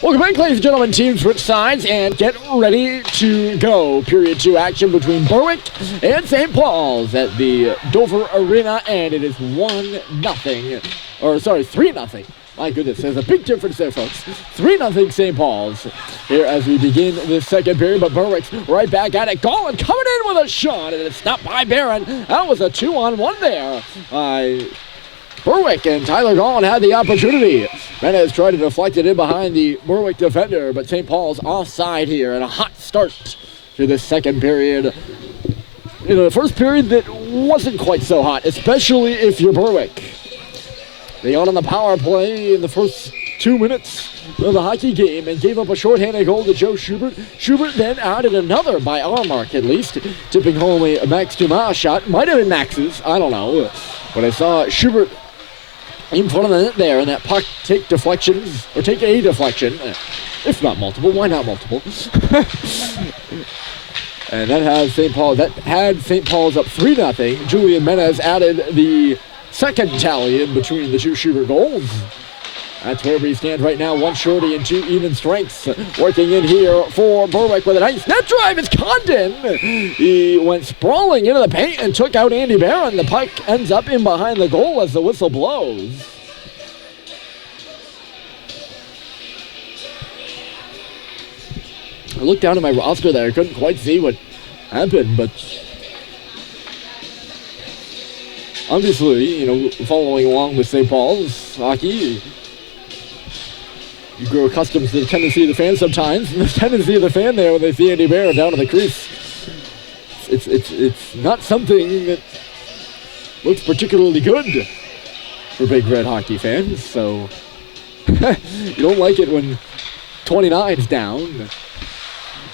Welcome back, ladies and gentlemen. Teams switch sides and get ready to go. Period 2 action between Berwick and St. Paul's at the Dover Arena, and it is 3-0. My goodness, there's a big difference there, folks. 3-0 St. Paul's here as we begin the second period, but Berwick's right back at it. Gollin coming in with a shot, and it's stopped by Barron. That was a 2-on-1 there by Berwick, and Tyler Gollin had the opportunity. Menez tried to deflect it in behind the Berwick defender, but St. Paul's offside here, and a hot start to the second period. In the first period that wasn't quite so hot, especially if you're Berwick. They got on the power play in the first 2 minutes of the hockey game and gave up a shorthanded goal to Joe Schubert. Schubert then added another, by our mark at least, tipping home a Max Dumas shot. Might have been Max's, I don't know. But I saw Schubert in front of the net there, and that puck take a deflection, if not multiple. Why not multiple? And that had St. Paul's up 3-0. Julian Menez added the second tally in between the two Schubert goals. That's where we stand right now, 1 shorty and 2 even strengths. Working in here for Berwick with a nice net drive. It's Condon. He went sprawling into the paint and took out Andy Barron. The puck ends up in behind the goal as the whistle blows. I looked down at my roster there. I couldn't quite see what happened, but obviously, following along with St. Paul's hockey, you grow accustomed to the tendency of the fan sometimes, and the tendency of the fan there when they see Andy Barron down to the crease. It's not something that looks particularly good for Big Red hockey fans, so you don't like it when 29's down.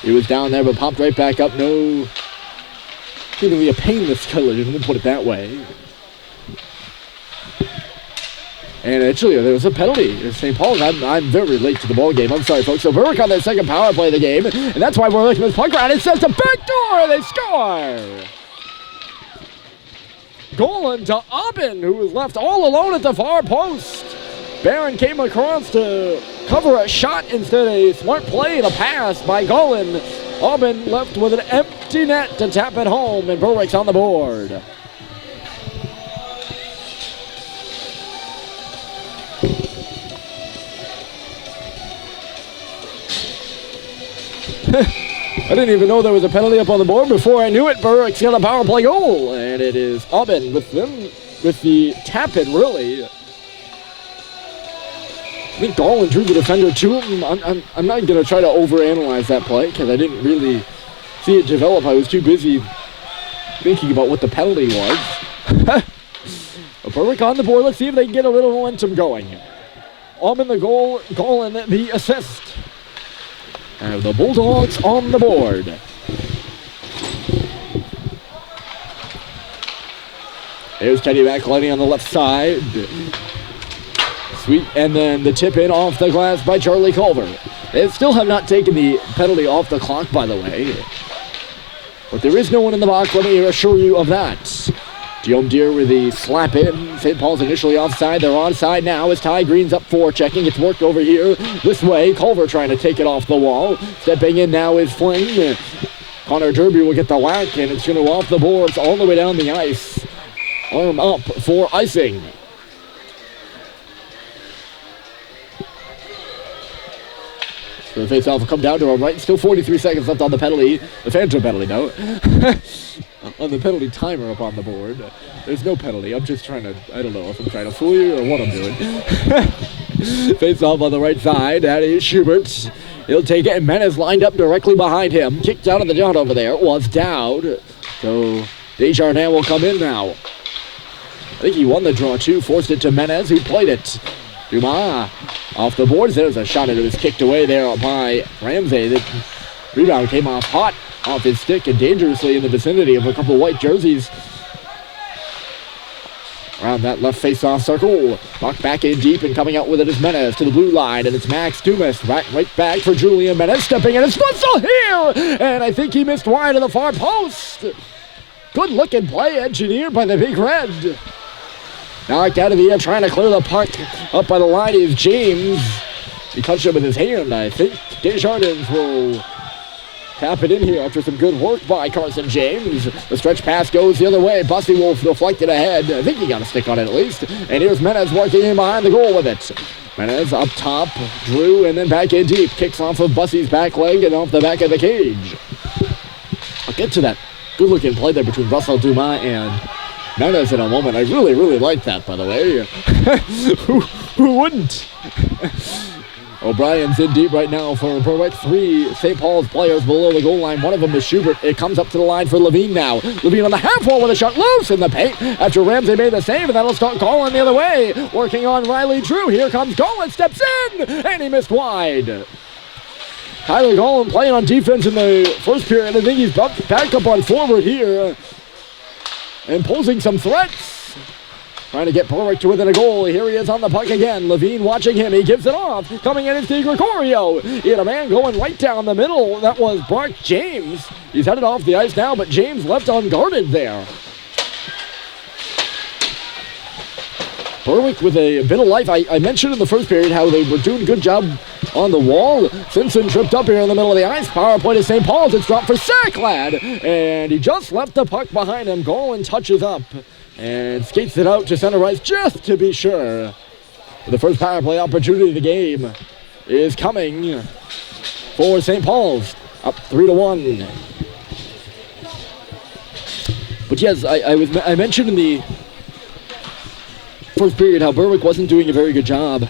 He was down there but popped right back up. No, seemingly a painless collision, we'll put it that way. And actually, there was a penalty. St. Paul's, I'm very late to the ball game. I'm sorry, folks. So Berwick on their second power play of the game, and that's why we're looking at this puck around. It says the back door, and they score! Golan to Aubin, who was left all alone at the far post. Barron came across to cover a shot instead of a smart play and a pass by Golan. Aubin left with an empty net to tap it home, and Berwick's on the board. I didn't even know there was a penalty up on the board. Before I knew it, Berwick's got a power play goal, and it is Aubin with the tap-in, really. I think Golan drew the defender to him. I'm not going to try to overanalyze that play because I didn't really see it develop. I was too busy thinking about what the penalty was. Berwick on the board. Let's see if they can get a little momentum going. Aubin the goal, Golan the assist. And the Bulldogs on the board. There's Teddy McElhenney on the left side. Sweet, and then the tip in off the glass by Charlie Culver. They still have not taken the penalty off the clock, by the way. But there is no one in the box, let me assure you of that. Guillaume Deere with the slap in. St. Paul's initially offside. They're onside now as Ty Green's up 4 checking. It's worked over here this way. Culver trying to take it off the wall. Stepping in now is Fling. Connor Derby will get the whack, and it's going to off the boards all the way down the ice. Arm up for icing. So the face-off will come down to our right. Still 43 seconds left on the penalty. The phantom penalty, no. On the penalty timer up on the board. There's no penalty. I'm just trying to, I don't know if I'm trying to fool you or what I'm doing. Face-off on the right side. That is Schubert. He'll take it, and Menez lined up directly behind him. Kicked out of the dot over there. Was down. So Desjardins will come in now. I think he won the draw too. Forced it to Menez, who played it. Dumas off the boards. There's a shot, and it was kicked away there by Ramsey. The rebound came off hot off his stick and dangerously in the vicinity of a couple of white jerseys. Around that left face-off circle. Puck back in deep, and coming out with it is Menez to the blue line, and it's Max Dumas. Right back for Julian Menez, stepping in. It's Whistle here! And I think he missed wide of the far post. Good-looking play engineered by the Big Red. Knocked out of the air, trying to clear the puck up by the line is James. He touched it with his hand, I think. Desjardins will tap it in here after some good work by Carson James. The stretch pass goes the other way. Bussy will deflect it ahead. I think he got a stick on it at least. And here's Menez working in behind the goal with it. Menez up top, Drew, and then back in deep. Kicks off of Bussy's back leg and off the back of the cage. I'll get to that good-looking play there between Russell Dumas and Menez in a moment. I really, really like that, by the way. Who wouldn't? O'Brien's in deep right now for Berwick. 3 St. Paul's players below the goal line. One of them is Schubert. It comes up to the line for Levine now. Levine on the half wall with a shot loose in the paint after Ramsey made the save, and that'll start Golan the other way. Working on Riley Drew. Here comes Golan, steps in, and he missed wide. Tyler Golan playing on defense in the first period. I think he's back up on forward here and posing some threats. Trying to get Berwick to within a goal. Here he is on the puck again. Levine watching him. He gives it off. Coming in is DiGregorio. He had a man going right down the middle. That was Brock James. He's headed off the ice now, but James left unguarded there. Berwick with a bit of life. I mentioned in the first period how they were doing a good job on the wall. Simpson tripped up here in the middle of the ice. Power play to St. Paul's. It's dropped for Sacklad. And he just left the puck behind him. Golan touches up and skates it out to center ice just to be sure. The first power play opportunity of the game is coming for St. Paul's. Up 3-1. But yes, I mentioned in the first period how Berwick wasn't doing a very good job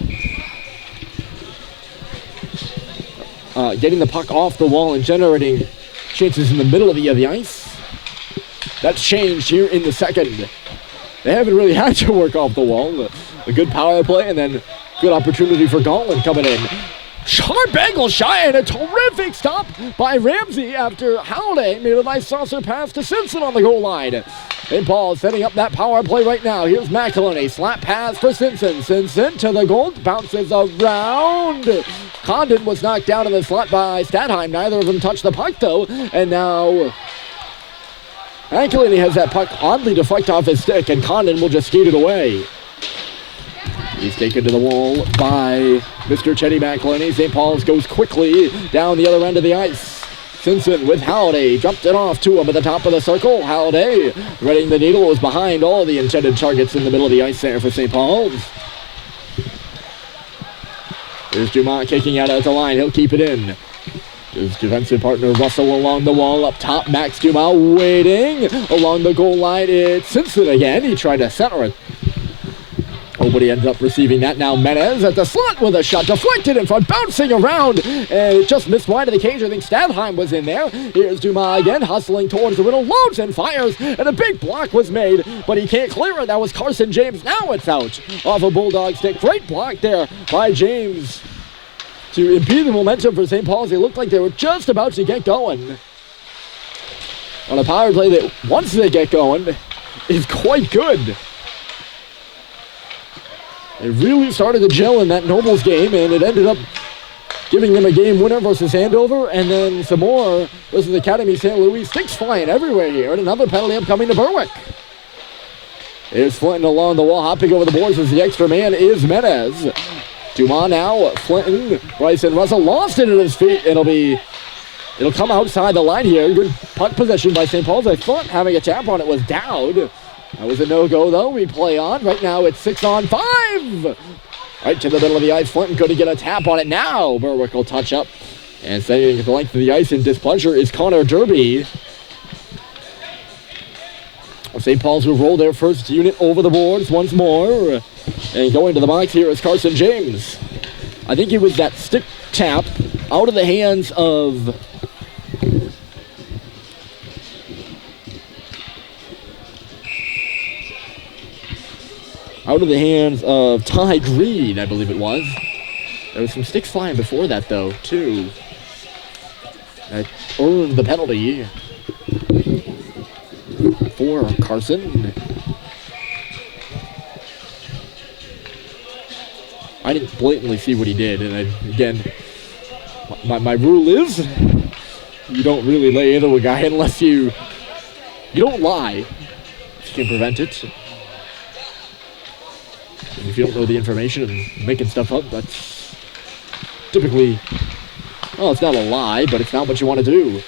getting the puck off the wall and generating chances in the middle of the ice. That's changed here in the second. They haven't really had to work off the wall. A good power play and then good opportunity for Golan coming in. Sharp angle shot and a terrific stop by Ramsey after Halliday made a nice saucer pass to Simpson on the goal line. St. Paul setting up that power play right now. Here's McElhenney. Slap pass for Simpson. Simpson to the goal. Bounces around. Condon was knocked down in the slot by Stadheim. Neither of them touched the puck though. And now McElhenney has that puck oddly deflect off his stick, and Condon will just skate it away. He's taken to the wall by Mr. Chetty McElhenney. St. Paul's goes quickly down the other end of the ice. Simpson with Halliday. Dropped it off to him at the top of the circle. Halliday threading the needle was behind all the intended targets in the middle of the ice there for St. Paul's. Here's Dumont kicking out at the line. He'll keep it in. His defensive partner Russell along the wall up top. Max Dumont waiting along the goal line. It's Simpson again. He tried to center it. Oh, but he ends up receiving that now. Menez at the slot with a shot deflected in front, bouncing around, and it just missed wide of the cage. I think Stadheim was in there. Here's Dumas again, hustling towards the middle, loads and fires, and a big block was made, but he can't clear it. That was Carson James. Now it's out off a Bulldog stick. Great block there by James to impede the momentum for St. Paul's. They looked like they were just about to get going on a power play that, once they get going, is quite good. It really started to gel in that Nobles game, and it ended up giving them a game winner versus Andover, and then some more versus Academy St. Louis. Sticks flying everywhere here, and another penalty upcoming to Berwick. Here's Flinton along the wall, hopping over the boards as the extra man is Menez. Dumont now, Flinton, Bryson Russell lost it at his feet. It'll come outside the line here. Good puck possession by St. Paul's. I thought having a tap on it was Dowd. That was a no-go, though. We play on. Right now, it's 6-on-5. Right to the middle of the ice. Flinton couldn't get a tap on it. Now, Berwick will touch up. And staying at the length of the ice in displeasure is Connor Derby. St. Paul's will roll their first unit over the boards once more. And going to the box here is Carson James. I think it was that stick tap out of the hands of Ty Green, I believe it was. There was some sticks flying before that, though, too. That earned the penalty for Carson. I didn't blatantly see what he did, and again, my rule is you don't really lay into a guy unless you don't lie if you can prevent it. And if you don't know the information and making stuff up, that's typically, well, it's not a lie, but it's not what you want to do.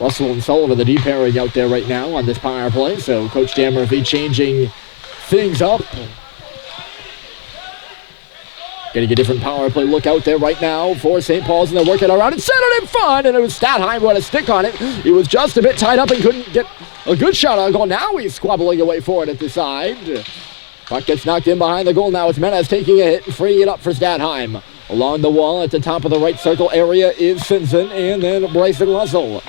Russell and Sullivan, the deep pairing out there right now on this power play. So Coach Dan Murphy changing things up. Getting a different power play look out there right now for St. Paul's, and they're working around and centered in front, and it was Statheim who had a stick on it. He was just a bit tied up and couldn't get a good shot on goal. Now he's squabbling away for it at the side. Puck gets knocked in behind the goal. Now it's Menez taking a hit and freeing it up for Statheim. Along the wall at the top of the right circle area is Simpson, and then Bryson Russell.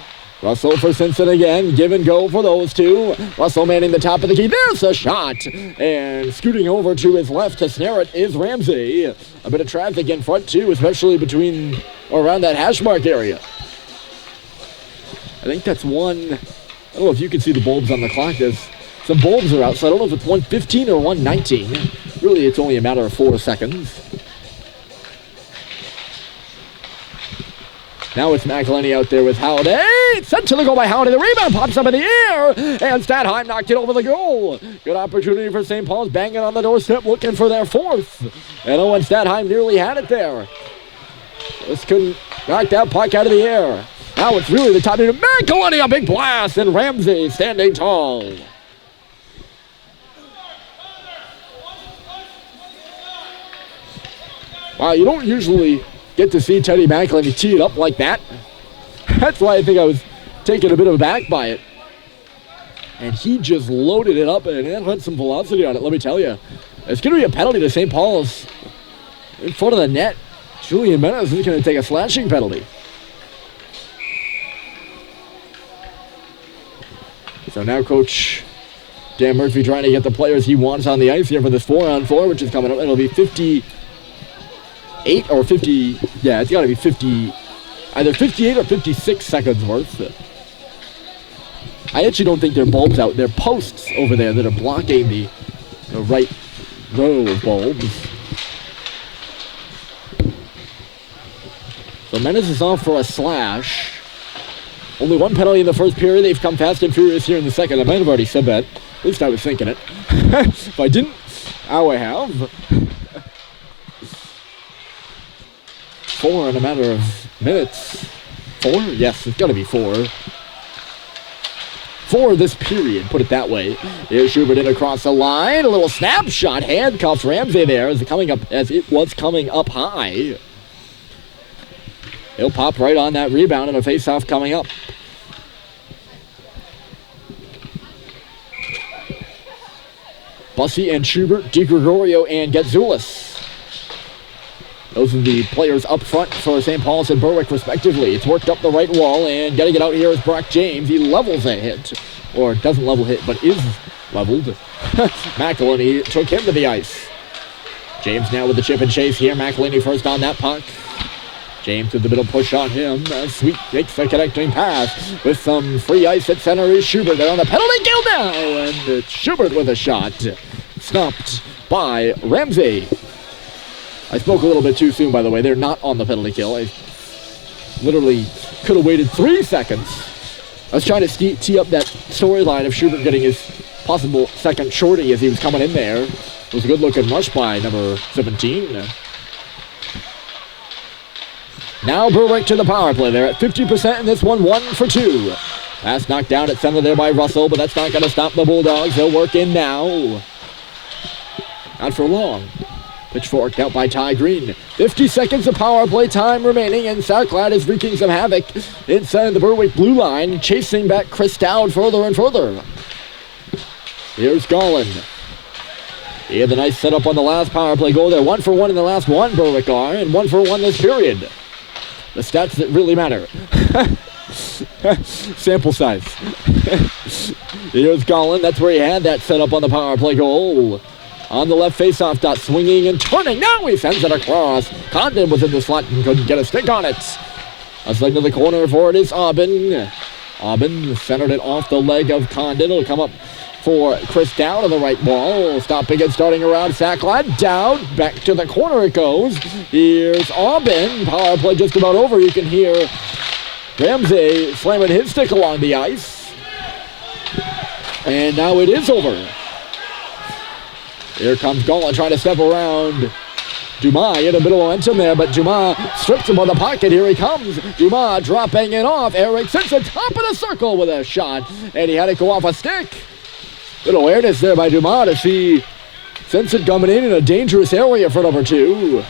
Russell for Simpson again, give and go for those two. Russell manning the top of the key. There's a shot. And scooting over to his left to snare it is Ramsey. A bit of traffic in front too, especially between or around that hash mark area. I think that's one. I don't know if you can see the bulbs on the clock. There's some bulbs are out, so I don't know if it's 1:15 or 1:19. Really, it's only a matter of 4 seconds. Now it's McElhenney out there with Halliday. Sent to the goal by Halliday. The rebound pops up in the air. And Statheim knocked it over the goal. Good opportunity for St. Paul's, banging on the doorstep, looking for their fourth. And Owen Statheim nearly had it there. Just couldn't knock that puck out of the air. Now it's really the top unit. McElhenney, a big blast. And Ramsey standing tall. Wow, you don't usually get to see Teddy McElhenney tee it up like that. That's why I think I was taken a bit aback by it. And he just loaded it up, and it had some velocity on it, let me tell you. It's going to be a penalty to St. Paul's in front of the net. Julian Menez is going to take a slashing penalty. So now Coach Dan Murphy trying to get the players he wants on the ice here for this 4-on-4, which is coming up. It'll be 58 or 50, yeah, it's got to be 50, either 58 or 56 seconds worth. I actually don't think they're bulbs out. They're posts over there that are blocking the right row of bulbs. So Menez is off for a slash. Only one penalty in the first period. They've come fast and furious here in the second. I might have already said that. At least I was thinking it. If I didn't, now I have. 4 in a matter of minutes. 4? Yes, it's got to be 4. 4 this period, put it that way. Here's Schubert in across the line. A little snapshot. Handcuffs Ramsey there as it was coming up high. He'll pop right on that rebound and a face-off coming up. Bussey and Schubert, DiGregorio and Getzoulis. Those are the players up front for St. Paul's and Berwick, respectively. It's worked up the right wall, and getting it out here is Brock James. He levels a hit, or doesn't level hit, but is leveled. McElhenney took him to the ice. James now with the chip and chase here. McElhenney first on that puck. James with the middle push on him. Sweet takes the connecting pass with some free ice at center is Schubert. They're on the penalty kill now, and it's Schubert with a shot. Stopped by Ramsey. I spoke a little bit too soon, by the way. They're not on the penalty kill. I literally could have waited 3 seconds. I was trying to tee up that storyline of Schubert getting his possible second shorty as he was coming in there. It was a good-looking rush by number 17. Now Berwick to the power play. They're at 50% in this one, 1 for 2. Pass knocked down at center there by Russell, but that's not going to stop the Bulldogs. They'll work in now. Not for long. Pitchforked out by Ty Green. 50 seconds of power play time remaining, and Southclad is wreaking some havoc inside the Berwick blue line, chasing back Chris Dowd further and further. Here's Garland. He had the nice setup on the last power play goal there. 1 for 1 in the last one, Berwick are, and 1 for 1 this period. The stats that really matter. Sample size. Here's Garland. That's where he had that setup on the power play goal. On the left faceoff dot, swinging and turning. Now he sends it across. Condon was in the slot and couldn't get a stick on it. A slide to the corner for it is Aubin. Aubin centered it off the leg of Condon. It'll come up for Chris Dowd on the right wall. Stopping and starting around Sacklad. Dowd, back to the corner it goes. Here's Aubin. Power play just about over. You can hear Ramsey slamming his stick along the ice. And now it is over. Here comes Golan trying to step around Dumas in a bit of momentum there, but Dumas strips him on the pocket. Here he comes. Dumas dropping it off. Eric Simpson, top of the circle with a shot, and he had it go off a stick. Good awareness there by Dumas to see Simpson coming in a dangerous area for number 2.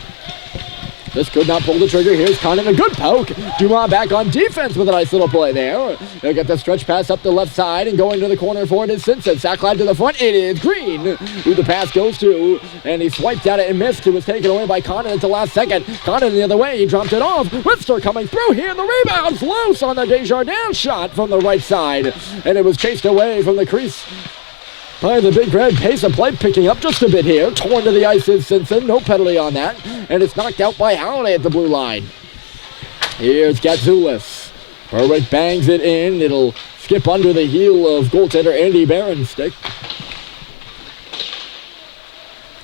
Just could not pull the trigger. Here's Condon, a good poke. Dumas back on defense with a nice little play there. He'll get the stretch pass up the left side, and going to the corner for it is Simpson. Sackline to the front. It is Green who the pass goes to, and he swiped at it and missed. It was taken away by Condon at the last second. Condon the other way. He dropped it off. Whitster coming through here. The rebound's loose on the Desjardins shot from the right side, and it was chased away from the crease by the Big Red. Pace of play picking up just a bit here. Torn to the ice is Simpson. No penalty on that. And it's knocked out by Halliday at the blue line. Here's Gatzoulis. Berwick bangs it in. It'll skip under the heel of goaltender Andy Barron's stick.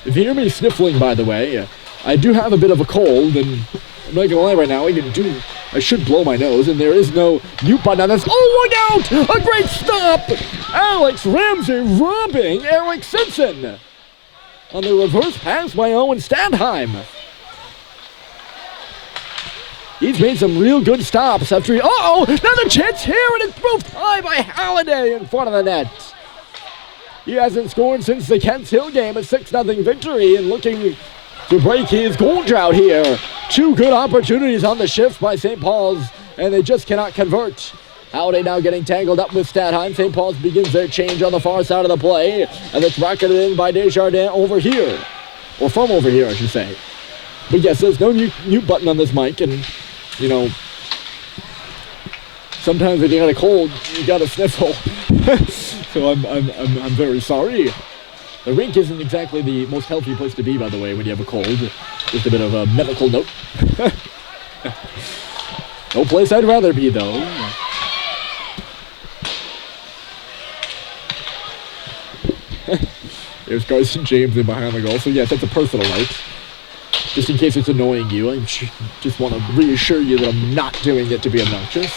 If you hear me sniffling, by the way, I do have a bit of a cold, and I'm not going to lie right now, I should blow my nose, and there is no mute button on this. Oh, look out! A great stop! Alex Ramsey robbing Eric Simpson on the reverse pass by Owen Stadheim. He's made some real good stops after he... Another chance here, and it's moved high by Halliday in front of the net. He hasn't scored since the Kents Hill game, a 6-0 victory, and looking to break his goal drought here. 2 good opportunities on the shift by St. Paul's, and they just cannot convert. Halliday now getting tangled up with Stadheim. St. Paul's begins their change on the far side of the play, and it's rocketed in by Desjardins over here. Or from over here, I should say. But yes, there's no mute button on this mic, and, you know, sometimes when you got a cold, you got a sniffle. So I'm very sorry. The rink isn't exactly the most healthy place to be, by the way, when you have a cold. Just a bit of a medical note. No place I'd rather be, though. There's Carson James in behind the goal. So, yes, that's a personal note. Just in case it's annoying you, I just want to reassure you that I'm not doing it to be obnoxious.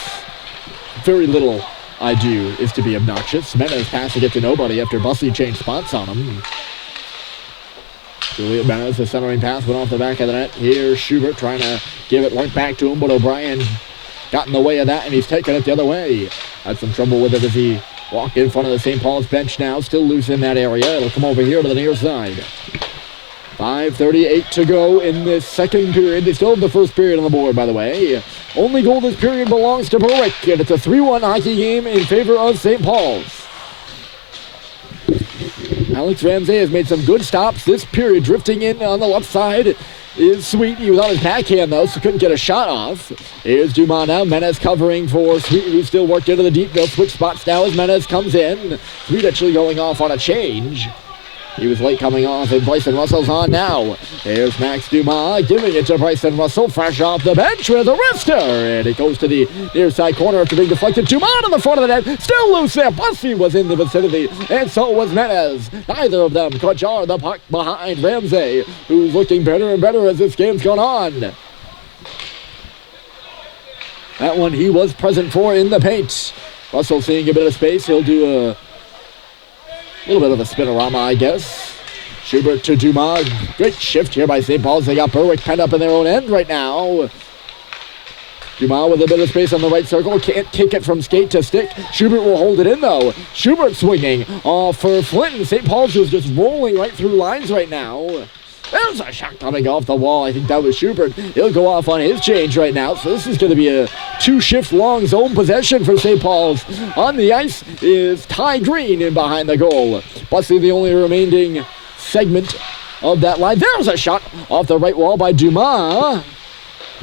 Very little I do is to be obnoxious. Menace passing it to nobody after Bussey changed spots on him. Juliet Menace, the centering pass went off the back of the net. Here's Schubert trying to give it right back to him, but O'Brien got in the way of that, and he's taking it the other way. Had some trouble with it as he walked in front of the St. Paul's bench now. Still loose in that area. It'll come over here to the near side. 5:38 to go in this second period. They still have the first period on the board, by the way. Only goal this period belongs to Berwick, and it's a 3-1 hockey game in favor of St. Paul's. Alex Ramsey has made some good stops this period. Drifting in on the left side is Sweet. He was on his backhand, though, so couldn't get a shot off. Here's Dumas now. Menace covering for Sweet, who's still worked into the deep. They'll switch spots now as Menace comes in. Sweet actually going off on a change. He was late coming off, and Bryson Russell's on now. Here's Max Dumas giving it to Bryson Russell, fresh off the bench with a wrister. And it goes to the near side corner after being deflected. Dumas to the front of the net, still loose there. Bussey was in the vicinity, and so was Menez. Neither of them could jar the puck behind Ramsey, who's looking better and better as this game's gone on. That one he was present for in the paint. Russell seeing a bit of space. He'll do a little bit of a spinorama, I guess. Schubert to Dumas. Great shift here by St. Paul's. They got Berwick penned up in their own end right now. Dumas with a bit of space on the right circle. Can't kick it from skate to stick. Schubert will hold it in, though. Schubert swinging off for Flinton. St. Paul's is just rolling right through lines right now. There's a shot coming off the wall. I think that was Schubert. He'll go off on his change right now. So this is going to be a 2-shift long zone possession for St. Paul's. On the ice is Ty Green in behind the goal. Bussey the only remaining segment of that line. There's a shot off the right wall by Dumas.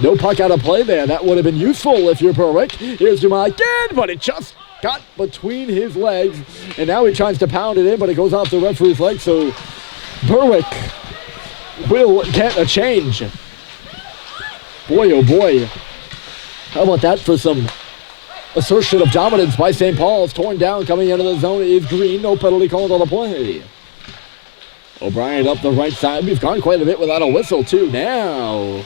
No puck out of play there. That would have been useful if you're Berwick. Here's Dumas again, but it just got between his legs. And now he tries to pound it in, but it goes off the referee's leg. So Berwick will get a change. Boy, oh boy. How about that for some assertion of dominance by St. Paul's? Torn down, coming into the zone is Green. No penalty called on the play. O'Brien up the right side. We've gone quite a bit without a whistle, too. Now,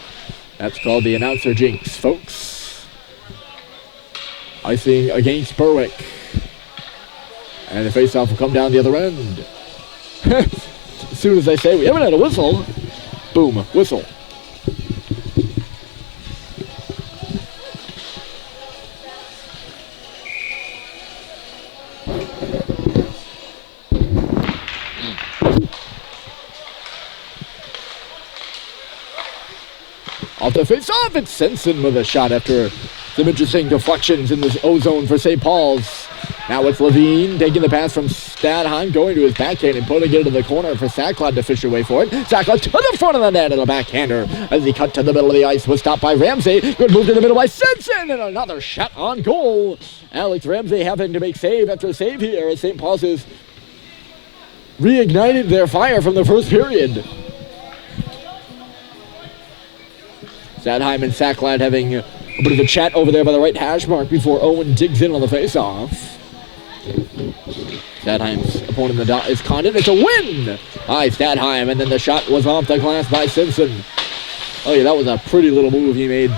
that's called the announcer jinx, folks. Icing against Berwick. And the faceoff will come down the other end. As soon as I say we haven't had a whistle, Boom. Whistle. Off the face-off, it's Simpson with a shot after some interesting deflections in this O-zone for St. Paul's. Now it's Levine taking the pass from Stadheim, going to his backhand and putting it into the corner for Sacklad to fish away for it. Sacklad to the front of the net and a backhander as he cut to the middle of the ice. Was stopped by Ramsey. Good move to the middle by Simpson and another shot on goal. Alex Ramsey having to make save after save here as St. Paul's has reignited their fire from the first period. Stadheim and Sacklad having a bit of a chat over there by the right hash mark before Owen digs in on the face-off. Stadheim's opponent in the dot is Condon. It's a win by Stadheim, and then the shot was off the glass by Simpson. Oh yeah, that was a pretty little move he made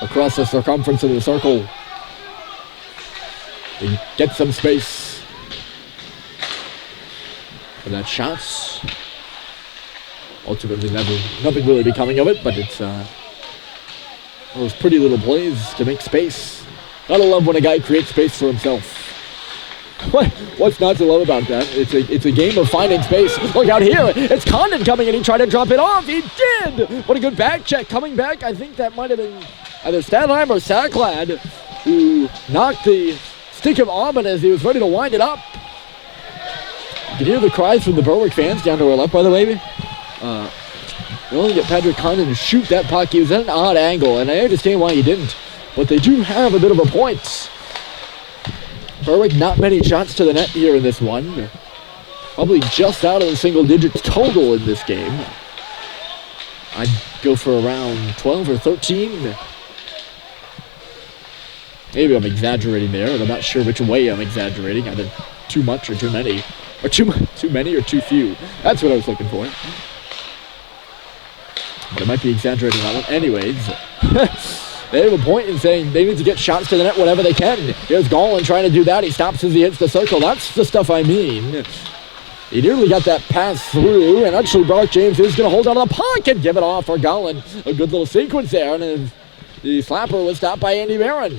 across the circumference of the circle. He gets some space for that shot. Ultimately, nothing really becoming of it, but it's those pretty little plays to make space. Gotta love when a guy creates space for himself. What's not to love about that? It's a game of finding space. Look out here. It's Condon coming in. He tried to drop it off. He did. What a good back check. Coming back, I think that might have been either Stadheim or Sacklad who knocked the stick of Auburn as he was ready to wind it up. You can hear the cries from the Berwick fans down to our left, by the way. They only get Patrick Condon to shoot that puck. He was at an odd angle, and I understand why he didn't. But they do have a bit of a point. Berwick, not many shots to the net here in this one. Probably just out of the single digits total in this game. I'd go for around 12 or 13. Maybe I'm exaggerating there, and I'm not sure which way I'm exaggerating. Either too much or too many. Or too many or too few. That's what I was looking for. But I might be exaggerating that one. Anyways, they have a point in saying they need to get shots to the net whenever they can. Here's Golan trying to do that. He stops as he hits the circle. That's the stuff I mean. He nearly got that pass through, and actually Brock James is going to hold on to the puck and give it off for Golan. A good little sequence there, and the slapper was stopped by Andy Barron.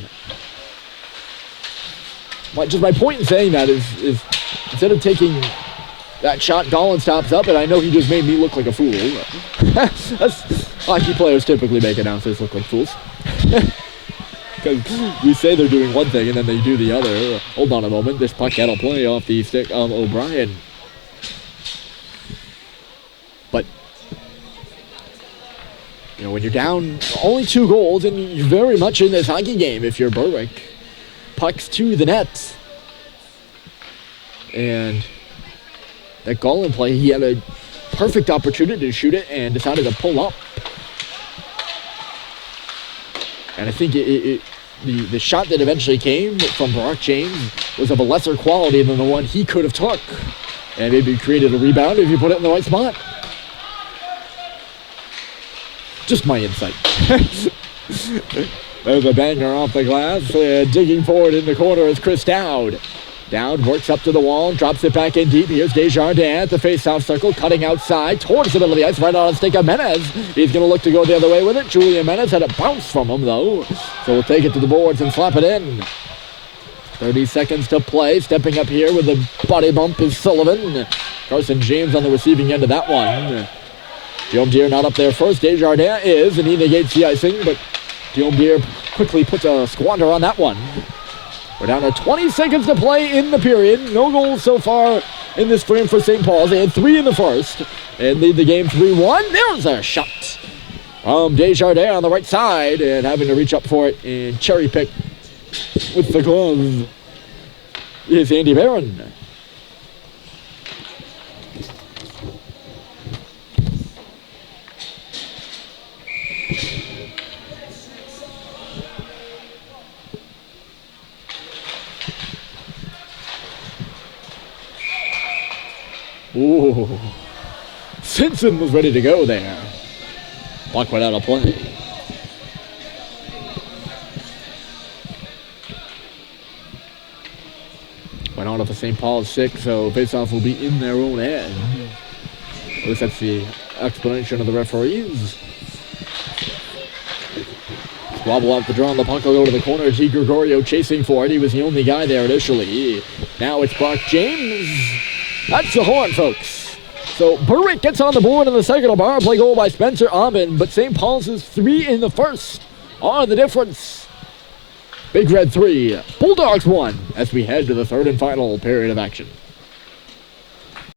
But just my point in saying that is instead of taking that shot, Golan stops up, and I know he just made me look like a fool. Hockey players typically make announcers look like fools. Because we say they're doing one thing, and then they do the other. Hold on a moment. This puck had a play off the stick of O'Brien. But, you know, when you're down only 2 goals, and you're very much in this hockey game if you're Berwick, pucks to the net. And that Golan play, he had a perfect opportunity to shoot it and decided to pull up. And I think the shot that eventually came from Brock James was of a lesser quality than the one he could have took. And maybe created a rebound if you put it in the right spot. Just my insight. There's a banger off the glass. Digging forward in the corner is Chris Dowd. Dowd works up to the wall, drops it back in deep. Here's Desjardins at the face-off circle, cutting outside towards the middle of the ice, right on the stick of Menez. He's going to look to go the other way with it. Julian Menez had it bounce from him, though. So we'll take it to the boards and slap it in. 30 seconds to play. Stepping up here with a body bump is Sullivan. Carson James on the receiving end of that one. Guillaume Deere not up there first. Desjardins is, and he negates the icing, but Guillaume Deere quickly puts a squander on that one. We're down to 20 seconds to play in the period. No goals so far in this frame for St. Paul's. They had 3 in the first and lead the game 3-1. There's a shot from Desjardins on the right side, and having to reach up for it and cherry pick with the glove is Andy Barron. Ooh. Simpson was ready to go there. Block went out of play. Went on at the St. Paul's 6, so faceoff will be in their own end. At least that's the explanation of the referees. Wobble out the draw on the puck will go to the corner. G. Gregorio chasing for it. He was the only guy there initially. Now it's Brock James. That's the horn, folks. So Berwick gets on the board in the second. A power play goal by Spencer Aubin, but St. Paul's is 3 in the first are the difference. Big Red 3, Bulldogs 1 as we head to the third and final period of action.